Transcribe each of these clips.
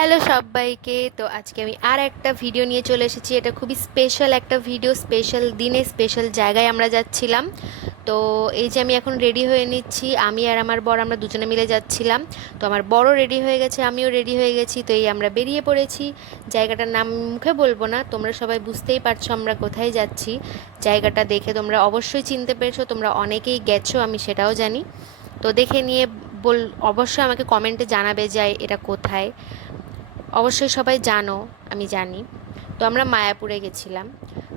Hello সবাইকে। তো আজকে আমি আর একটা ভিডিও নিয়ে চলে এসেছি। এটা খুবই স্পেশাল একটা ভিডিও, স্পেশাল দিনে স্পেশাল জায়গায় আমরা যাচ্ছিলাম। তো এই যে আমি এখন রেডি হয়ে নিচ্ছি, আমি আর আমার বর আমরা দুজনে মিলে যাচ্ছিলাম। তো আমার বড় রেডি হয়ে গেছে, আমিও রেডি হয়ে গেছি। তো এই আমরা বেরিয়ে পড়েছি। জায়গাটার নাম মুখে বলবো না, তোমরা সবাই বুঝতেই পারছো আমরা কোথায় যাচ্ছি। জায়গাটা দেখে তোমরা অবশ্যই চিনতে পেরেছো, তোমরা অনেকেই গেছো আমি সেটাও জানি। তো দেখে নিয়ে বল, অবশ্যই আমাকে কমেন্টে জানাবে যে এটা কোথায়। অবশ্যই সবাই জানো, আমি জানি। তো আমরা মায়াপুরে গেছিলাম।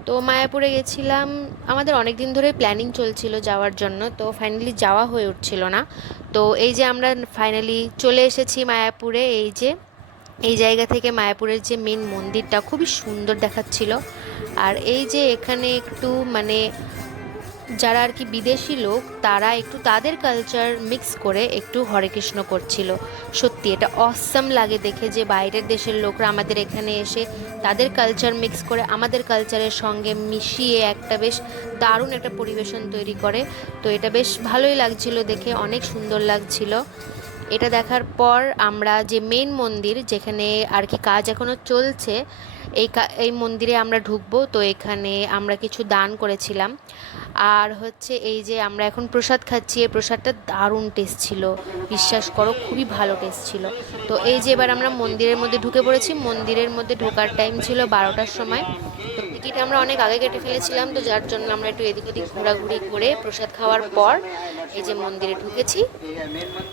তো মায়াপুরে গেছিলাম, আমাদের অনেক দিন ধরে প্ল্যানিং চলছিল যাওয়ার জন্য, তো ফাইনালি যাওয়া হয়ে উঠছিল না। তো এই যে আমরা ফাইনালি চলে এসেছি মায়াপুরে। এই যে এই জায়গা থেকে মায়াপুরের যে মেন মন্দিরটা খুবই সুন্দর দেখাচ্ছিল। আর এই যে এখানে একটু মানে যারা আর কি বিদেশি লোক, তারা একটু তাদের কালচার মিক্স করে একটু হরে কৃষ্ণ করছিল। সত্যি এটা অসাম লাগে দেখে, যে বাইরের দেশের লোকরা আমাদের এখানে এসে তাদের কালচার মিক্স করে আমাদের কালচারের সঙ্গে মিশিয়ে একটা বেশ দারুণ একটা পরিবেশন তৈরি করে। তো এটা বেশ ভালোই লাগছিল দেখে, অনেক সুন্দর লাগছিল। এটা দেখার পর আমরা যে মেন মন্দির, যেখানে আর কি কাজ এখনও চলছে, এই মন্দিরে আমরা ঢুকবো। তো এখানে আমরা কিছু দান করেছিলাম। আর হচ্ছে এই যে আমরা এখন প্রসাদ খাচ্ছি, এই প্রসাদটা দারুণ টেস্ট ছিল, বিশ্বাস করো খুবই ভালো টেস্ট ছিল। তো এই যে এবার আমরা মন্দিরের মধ্যে ঢুকে পড়েছি। মন্দিরের মধ্যে ঢোকার টাইম ছিল 12টার সময়। তো টিকিট আমরা অনেক আগে কেটে ফেলেছিলাম, তো যার জন্য আমরা একটু এদিক ওদিক ঘোরাঘুরি করে প্রসাদ খাওয়ার পর এই যে মন্দিরে ঢুকেছি।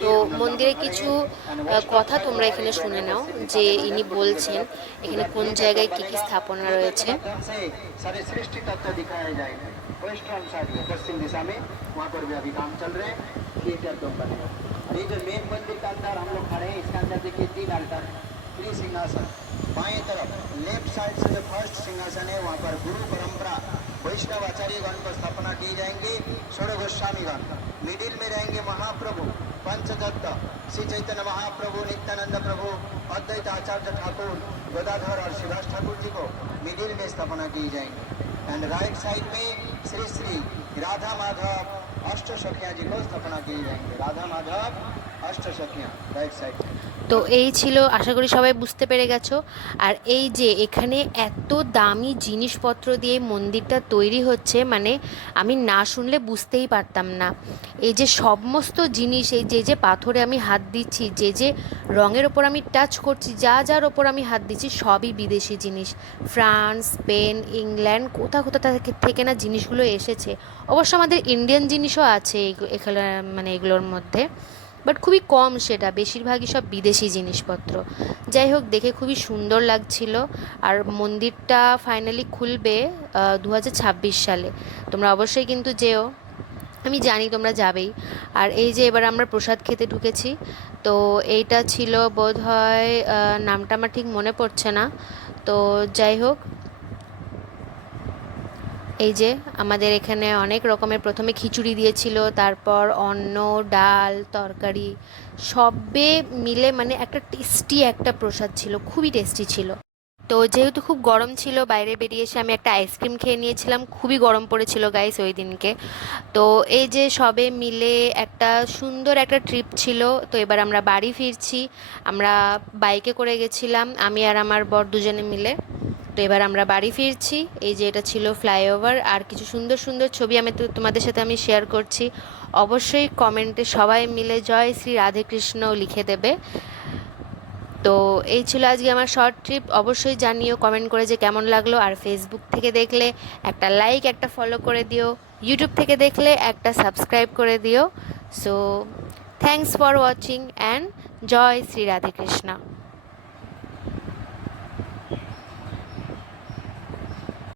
তো মন্দিরে কিছু কথা তোমরা এখানে শুনে নাও, যে ইনি বলছেন এখানে কোন জায়গায় কী কী স্থাপনা রয়েছে। वेस्टर्न साइड में पश्चिम दिशा में वहाँ पर भी अभी काम चल रहे हैं। थिएटर तो बनेगा। और ये जो मेन मंदिर का अंदर हम लोग खड़े हैं, इसके अंदर देखिए 3 अल्टर, 3 सिंहासन। बाएं तरफ लेफ्ट साइड से जो फर्स्ट सिंहासन है वहाँ पर गुरु परंपरा वैष्णव आचार्यगण को स्थापना की जाएंगी, षोड़ गोस्वामीगण। मिडिल में रहेंगे महाप्रभु पंचदत्त, श्री चैतन्य महाप्रभु, नित्यानंद प्रभु, अद्वैत आचार्य ठाकुर, गदाधर और शिवास ठाकुर जी को मिडिल में स्थापना की जाएंगी। एंड राइट साइड में श्री श्री राधा माधव अष्ट सखिया जी को स्थापना की जाएंगे। राधा माधव अष्ट सखिया राइट साइड में। তো এই ছিল, আশা করি সবাই বুঝতে পেরে গেছো। আর এই যে এখানে এত দামি জিনিসপত্র দিয়ে মন্দিরটা তৈরি হচ্ছে, মানে আমি না শুনলে বুঝতেই পারতাম না। এই যে সমস্ত জিনিস, এই যে যে পাথরে আমি হাত দিচ্ছি, যে যে রঙের ওপর আমি টাচ করছি, যা যার ওপর আমি হাত দিচ্ছি, সবই বিদেশি জিনিস। ফ্রান্স, স্পেন, ইংল্যান্ড, কোথা কোথা থেকে না জিনিসগুলো এসেছে। অবশ্য আমাদের ইন্ডিয়ান জিনিসও আছে এখানে, মানে এগুলোর মধ্যে, বাট খুবই কম সেটা, বেশিরভাগই সব বিদেশি জিনিসপত্র। যাই হোক, দেখে খুবই সুন্দর লাগছিল। আর মন্দিরটা ফাইনালি খুলবে 2026 সালে। তোমরা অবশ্যই কিন্তু যেও, আমি জানি তোমরা যাবেই। আর এই যে এবার আমরা প্রসাদ খেতে ঢুকেছি। তো এইটা ছিল বোধহয়, নামটা আমার ঠিক মনে পড়ছে না। তো যাই হোক, এই যে আমাদের এখানে অনেক রকমের প্রথমে খিচুড়ি দিয়েছিল, তারপর অন্ন, ডাল, তরকারি সবে মিলে মানে একটা টেস্টি একটা প্রসাদ ছিল, খুবই টেস্টি ছিল। তো যেহেতু খুব গরম ছিল, বাইরে বেরিয়ে এসে আমি একটা আইসক্রিম খেয়ে নিয়েছিলাম, খুবই গরম পড়েছিল গাইস ওই দিনকে। তো এই যে সবে মিলে একটা সুন্দর একটা ট্রিপ ছিল। তো এবার আমরা বাড়ি ফিরছি। আমরা বাইকে করে গেছিলাম, আমি আর আমার বর দুজনে মিলে। তো এবার আমরা বাড়ি ফিরছি। এই যে এটা ছিল ফ্লাইওভার, আর কিছু সুন্দর সুন্দর ছবি আমি তোমাদের সাথে আমি শেয়ার করছি। অবশ্যই কমেন্টে সবাই মিলে জয় শ্রী রাধে কৃষ্ণ লিখে দেবে। তো এই ছিল আজকে আমার শর্ট ট্রিপ। অবশ্যই জানিও কমেন্ট করে যে কেমন লাগলো। আর ফেসবুক থেকে দেখলে একটা লাইক, একটা ফলো করে দিও। ইউটিউব থেকে দেখলে একটা সাবস্ক্রাইব করে দিও। So thanks for watching and জয় শ্রী রাধে কৃষ্ণ।